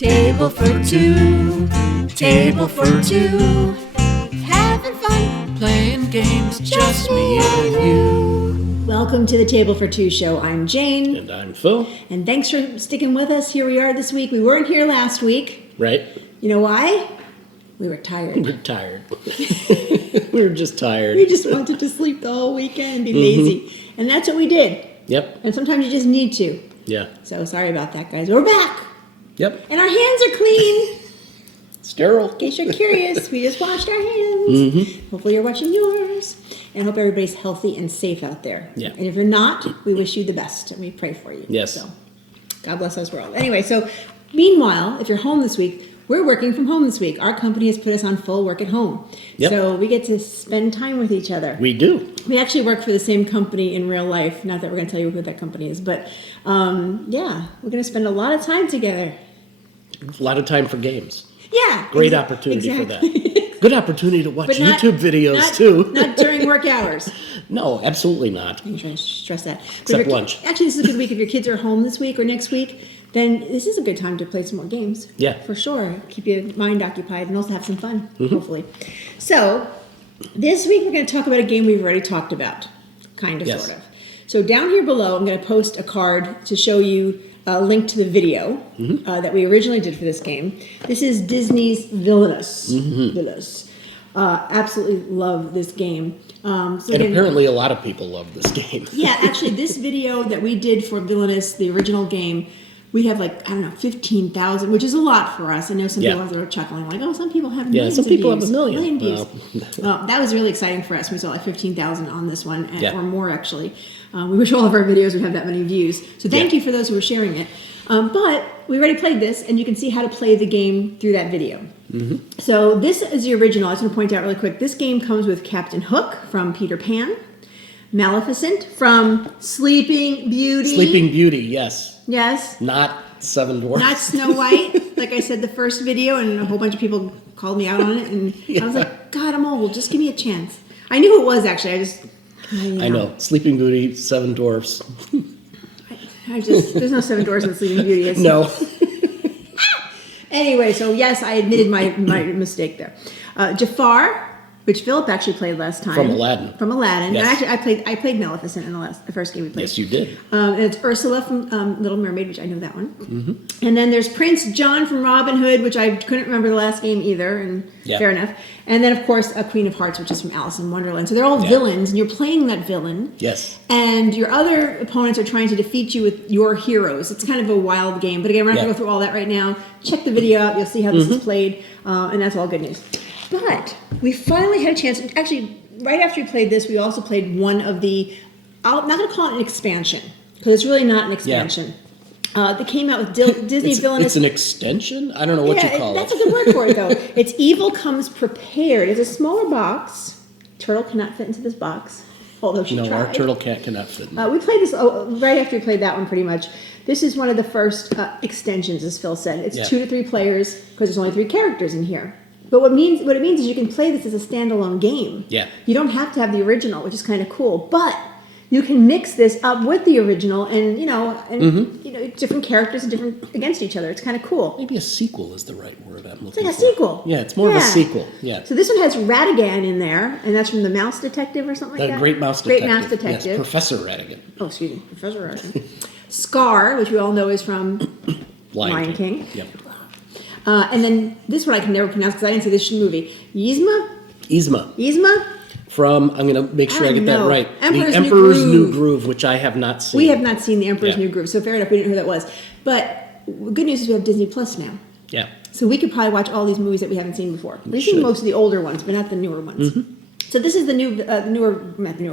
Table for two, table for two. Having fun, playing games, just me and you. Welcome to the Table for Two show. I'm Jane. And I'm Phil. And thanks for sticking with us. Here we are this week. We weren't here last week. Right? You know why? We were tired. We were tired. We were just tired. We just wanted to sleep the whole weekend and be lazy. And that's what we did. Yep. And sometimes you just need to. Yeah. So sorry about that, guys. We're back. Yep. And our hands are clean. Sterile. In case you're curious, we just washed our hands. Hopefully you're watching yours. And I hope everybody's healthy and safe out there. Yeah. And if you're not, we wish you the best. And we pray for you. Yes. So God bless us world. Anyway, so meanwhile, if you're home this week, we're working from home this week. Our company has put us on full work at home. Yep. So we get to spend time with each other. We do. We actually work for the same company in real life. Not that we're going to tell you who that company is. But yeah, we're going to spend a lot of time together. A lot of time for games. Yeah. Great opportunity for that. Good opportunity to watch But not- YouTube videos not- too. Not during work hours. No, absolutely not. I'm trying to stress that. But Except if your lunch. Actually, this is a good week. If your kids are home this week or next week, then this is a good time to play some more games. Yeah. For sure. Keep your mind occupied and also have some fun, hopefully. So, this week we're going to talk about a game we've already talked about. Kind of, Yes. sort of. So, down here below, I'm going to post a card to show you a link to the video that we originally did for this game. This is Disney's Villainous. Villainous. Absolutely love this game. So And again, apparently a lot of people love this game. yeah, actually, this video that we did for Villainous, the original game, we have 15,000, which is a lot for us. I know some people are chuckling, like, oh, some people have millions some people of views. have a million. Views. Well, that was really exciting for us. We saw 15,000 on this one, or more actually. We wish all of our videos would have that many views. So thank you for those who are sharing it. But we already played this, and you can see how to play the game through that video. So this is the original. I just want to point out really quick. This game comes with Captain Hook from Peter Pan, Maleficent from Sleeping Beauty. Sleeping Beauty, yes. Yes. Not Seven Dwarfs. Not Snow White, like I said the first video, and a whole bunch of people called me out on it, and I was like, God, I'm old. Just give me a chance. I knew who it was, actually. I know. Sleeping Beauty, Seven Dwarfs. There's no Seven Dwarfs in Sleeping Beauty. No. Anyway, so yes, I admitted my mistake there. Jafar, which Philip actually played last time. From Aladdin. From Aladdin. Yes. And actually, I played Maleficent in the first game we played. Yes, you did. And it's Ursula from Little Mermaid, which I know that one. And then there's Prince John from Robin Hood, which I couldn't remember the last game either, and fair enough. And then, of course, a Queen of Hearts, which is from Alice in Wonderland. So they're all villains, and you're playing that villain. Yes. And your other opponents are trying to defeat you with your heroes. It's kind of a wild game. But again, we're not going to go through all that right now. Check the video out. You'll see how this is played. And that's all good news. But we finally had a chance. Actually, right after we played this, we also played one of the... I'm not going to call it an expansion, because it's really not an expansion. That came out with Disney Villainous. It's an extension? I don't know what you call That's it. a good word for it, though. It's Evil Comes Prepared. It's a smaller box. Turtle cannot fit into this box, although she tried. No, our turtle cat cannot fit in. We played this right after we played that one, pretty much. This is one of the first extensions, as Phil said. It's 2 to 3 players, because there's only 3 characters in here. But what it means is you can play this as a standalone game. Yeah. You don't have to have the original, which is kind of cool. But you can mix this up with the original, and different characters and different against each other. It's kind of cool. Maybe a sequel is the right word I'm looking for. It's like a sequel. Yeah, it's more of a sequel. Yeah. So this one has Ratigan in there, and that's from the Mouse Detective or something like that. Great Mouse Detective. Great Mouse Detective. Yes, Professor Ratigan. Oh, excuse me, Professor Ratigan. Scar, which we all know is from Lion King. Yep. And then this one I can never pronounce because I didn't see this movie. Yzma? From, I'm going to make sure I get that right. Emperor's the Emperor's New Groove, which I have not seen. We have not seen The Emperor's New Groove, so fair enough, we didn't know who that was. But good news is we have Disney Plus now. Yeah. So we could probably watch all these movies that we haven't seen before. We've seen most of the older ones, but not the newer ones. So this is not the newer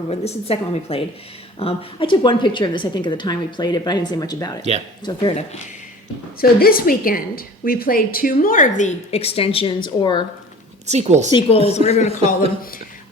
one. This is the second one we played. I took one picture of this, I think, at the time we played it, but I didn't say much about it. Yeah. So fair enough. So this weekend, we played 2 more of the extensions or sequels, whatever you want to call them.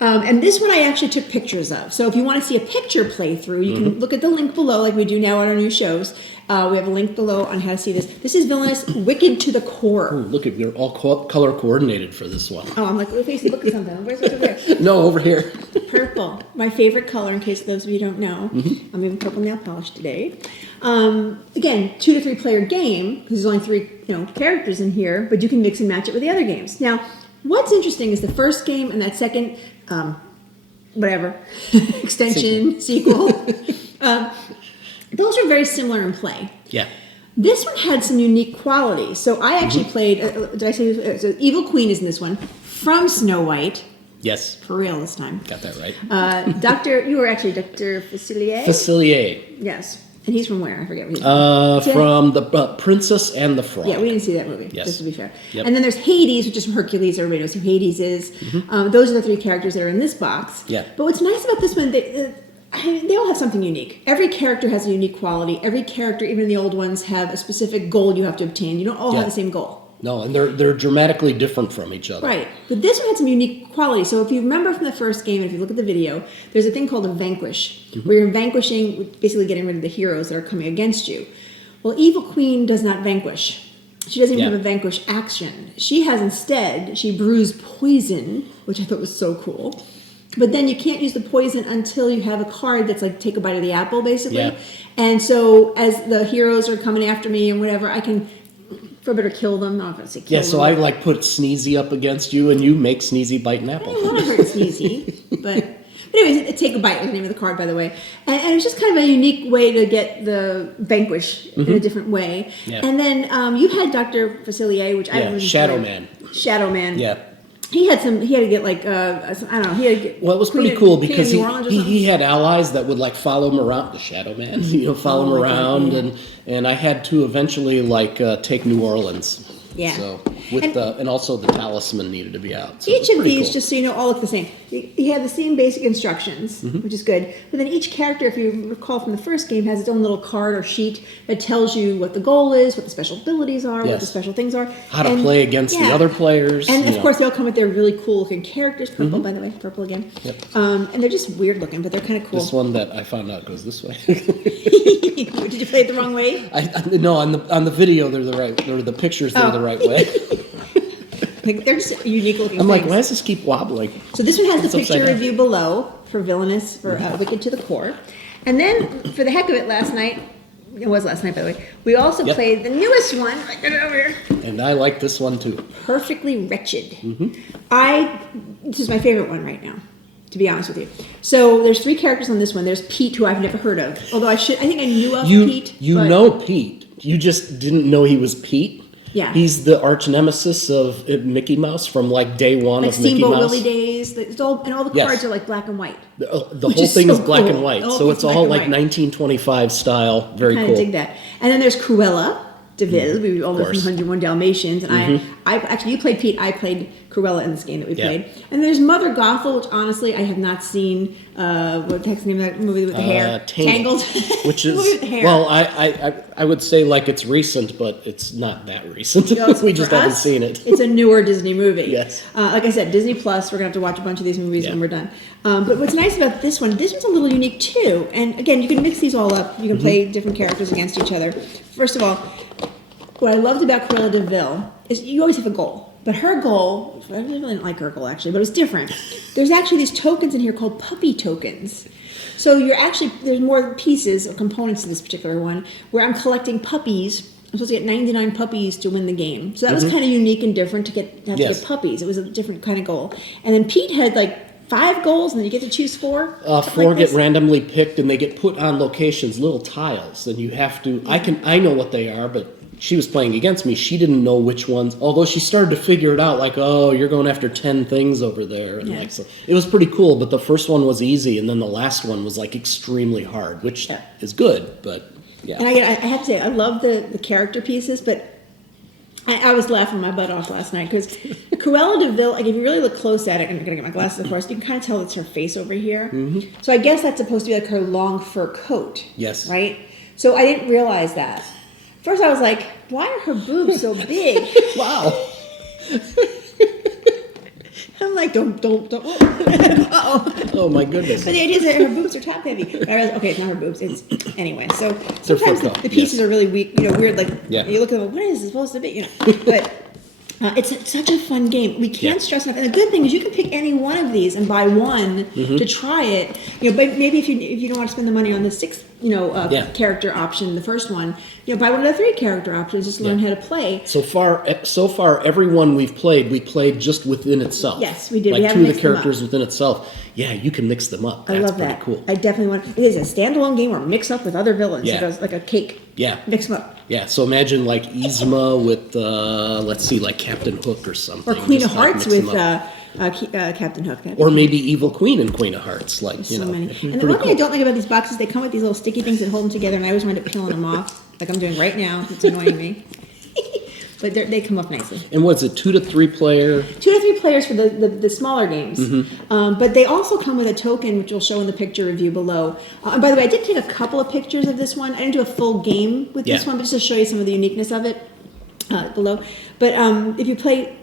And this one I actually took pictures of. So if you want to see a picture playthrough, you can look at the link below like we do now on our new shows. We have a link below on how to see this. This is Villainous, Wicked to the Core. Ooh, look, you're all color coordinated for this one. Oh, I'm like, look at something. Where's it over there? No, over here. Purple, my favorite color, in case those of you don't know. I'm using purple nail polish today. Again, 2 to 3 player game, because there's only 3 characters in here, but you can mix and match it with the other games. Now, what's interesting is the first game and that second, extension, sequel, those are very similar in play. Yeah. This one had some unique qualities. So I actually played, did I say, so Evil Queen is in this one, from Snow White. Yes. For real this time. Got that right. You were actually Dr. Facilier? Facilier. Yes. And he's from where? I forget where he's from the Princess and the Frog. Yeah, we didn't see that movie, yes. just to be fair. Yep. And then there's Hades, which is from Hercules. Everybody knows who Hades is. Those are the 3 characters that are in this box. Yeah. But what's nice about this one, they all have something unique. Every character has a unique quality. Every character, even the old ones, have a specific goal you have to obtain. You don't all have the same goal. No, and they're dramatically different from each other. Right. But this one had some unique quality. So if you remember from the first game, and if you look at the video, there's a thing called a vanquish, where you're vanquishing, basically getting rid of the heroes that are coming against you. Well, Evil Queen does not vanquish. She doesn't even have a vanquish action. She has instead, she brews poison, which I thought was so cool. But then you can't use the poison until you have a card that's like take a bite of the apple, basically. Yeah. And so as the heroes are coming after me and whatever, I can... For better kill them. I don't know if I say kill them. So I like put Sneezy up against you, and you make Sneezy bite an apple. I don't want to hurt Sneezy, but anyways, take a bite was the name of the card, by the way. And it's just kind of a unique way to get the vanquish in a different way. Yeah. And then you had Dr. Facilier, which I really Shadow enjoyed. Man. Shadow Man. Yeah. He had to get like, I don't know, he had to get... Well, it was pretty cool because New Orleans or something. he had allies that would like follow him around, the Shadow Man, follow him around, God, and I had to eventually like take New Orleans. Yeah. So and also the talisman needed to be out. So each of these, cool. just so you know, all look the same. You have the same basic instructions, which is good. But then each character, if you recall from the first game, has its own little card or sheet that tells you what the goal is, what the special abilities are, what the special things are. How to play against the other players. And of course, they all come with their really cool looking characters. Purple, by the way, purple again. Yep. And they're just weird looking, but they're kind of cool. This one that I found out goes this way. Did you play it the wrong way? No, on the video they're the right. Or the pictures they're the right way. They're just unique looking I'm like, things. why does this keep wobbling? So this one has It's the picture upside down. review below for Villainous, for Wicked to the Core. And then, for the heck of it, last night, it was last night, by the way, we also played the newest one. I got it over here. And I like this one too. Perfectly Wretched. This is my favorite one right now, to be honest with you. So there's 3 characters on this one. There's Pete, who I've never heard of. Although I think I knew of Pete. You know Pete. You just didn't know he was Pete. Yeah. He's the arch nemesis of Mickey Mouse from like day one like of Mickey Steamboat Mouse. Willie days. And all the cards are like black and white. The Which whole is thing so is black cool. and white, The whole so thing's it's black all and like white. 1925 style. Very I cool. dig that. And then there's Cruella DeVille. We all know from course. 101 Dalmatians. And I actually, you played Pete. I played Cruella in this game that we Yeah. played. And there's Mother Gothel, which honestly I have not seen. What the heck's the name of that movie with the hair? Tangled. Which is Movie with the hair. well, I would say like it's recent, but it's not that recent. You know, We just for haven't us, seen it. It's a newer Disney movie. Yes. Like I said, Disney Plus. We're gonna have to watch a bunch of these movies Yeah. when we're done. But what's nice about this one's a little unique too. And again, you can mix these all up. You can play different characters against each other. First of all, what I loved about Cruella DeVille is you always have a goal. But her goal, I really didn't like her goal actually, but it was different. There's actually these tokens in here called puppy tokens. So there's more pieces or components to this particular one where I'm collecting puppies. I'm supposed to get 99 puppies to win the game. So that was kind of unique and different to get puppies. It was a different kind of goal. And then Pete had like 5 goals, and then you get to choose 4. 4 get randomly picked, and they get put on locations, little tiles, and you have to. I know what they are, but she was playing against me. She didn't know which ones. Although she started to figure it out, like, oh, you're going after 10 things over there, and like so. It was pretty cool. But the first one was easy, and then the last one was like extremely hard, which is good. But yeah, and I have to say, I love the character pieces, but I was laughing my butt off last night because Cruella DeVille, like if you really look close at it, and I'm going to get my glasses, of course, you can kind of tell it's her face over here. So I guess that's supposed to be like her long fur coat. Yes. Right? So I didn't realize that. First I was like, why are her boobs so big? wow. I'm like, don't. Uh-oh. Oh my goodness. But the idea is that her boobs are top heavy. But I realized, okay, it's not her boobs. It's anyway. So sometimes fur coat, the pieces are really weak, weird. Like Yeah. you look at them, what is this supposed to be? But It's such a fun game. We can't stress enough. And the good thing is you can pick any one of these and buy one to try it. But maybe if you don't want to spend the money on the 6th character option, the first one, buy one of the 3 character options. Just learn how to play. So far, every one we played just within itself. Yes, we did. Like we 2 of the characters within itself. Yeah, you can mix them up. I love that. Cool. I definitely want. It is a standalone game or mix up with other villains. Yeah. It does like a cake. Yeah. Mix them up. Yeah, so imagine like Yzma with, let's see, like Captain Hook or something. Or Queen of Just, like, Hearts mix them with up. Captain Hook. Or maybe Evil Queen and Queen of Hearts. Like, So many. And pretty the one thing I cool. don't like about these boxes, they come with these little sticky things that hold them together, and I always wind up peeling them off, like I'm doing right now. It's annoying me. But they come up nicely. And what's it, 2 to 3 player? 2 to 3 players for the smaller games. But they also come with a token, which we'll show in the picture review below. And by the way, I did take a couple of pictures of this one. I didn't do a full game with this one, but just to show you some of the uniqueness of it below. But if you play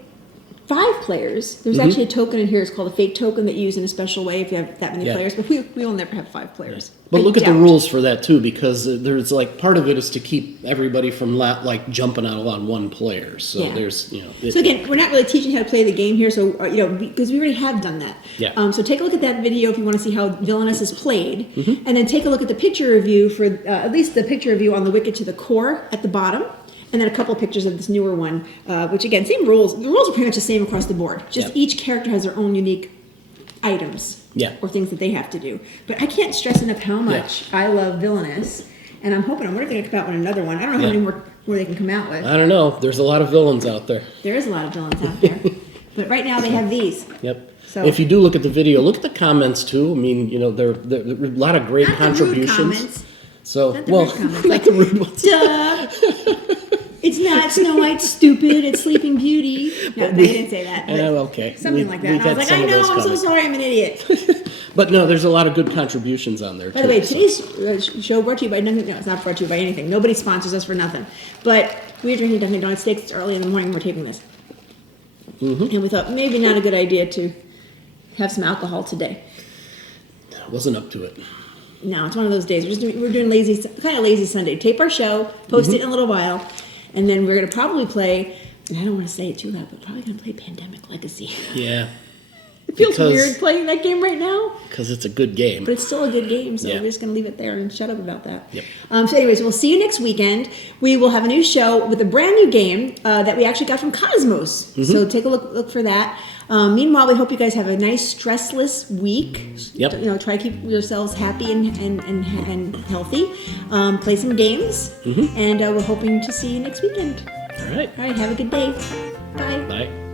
5 players, there's actually a token in here. It's called a fake token that you use in a special way if you have that many players. But we will never have 5 players. But look at the rules for that too, because there's like part of it is to keep everybody from like jumping out on one player. So there's So again, we're not really teaching how to play the game here, so because we already have done that. Yeah. So take a look at that video if you want to see how Villainous is played, and then take a look at the picture review for at least the picture review on the Wicked to the Core at the bottom. And then a couple of pictures of this newer one, which again, same rules. The rules are pretty much the same across the board. Just each character has their own unique items or things that they have to do. But I can't stress enough how much I love Villainous. And I'm hoping, I'm going to come out with another one. I don't know how many more they can come out with. I don't know. There's a lot of villains out there. There is a lot of villains out there. But right now they have these. Yep. So, if you do look at the video, look at the comments too. I mean, there are a lot of great not contributions. The rude comments. So, Not the rude comments. not the rude ones. Duh. It's not Snow White, stupid. It's Sleeping Beauty. No, they didn't say that. Okay. Something like that. And I was like, I know, I'm so sorry, I'm an idiot. But no, there's a lot of good contributions on there, By the way, today's show brought to you by nothing. No, it's not brought to you by anything. Nobody sponsors us for nothing. But we're drinking Dunkin' Donuts steaks. It's early in the morning. We're taking this. And we thought maybe not a good idea to have some alcohol today. I wasn't up to it. No, it's one of those days. We're doing kind of lazy Sunday. Tape our show, post it in a little while, and then we're going to probably play, and I don't want to say it too loud, but probably going to play Pandemic Legacy. Yeah. It feels weird playing that game right now. Because it's a good game. But it's still a good game, so we're just going to leave it there and shut up about that. Yep. So anyways, we'll see you next weekend. We will have a new show with a brand new game that we actually got from Cosmos. So take a look for that. Meanwhile, we hope you guys have a nice stressless week. Yep. Try to keep yourselves happy and healthy. Play some games. And we're hoping to see you next weekend. All right. All right, have a good day. Bye. Bye.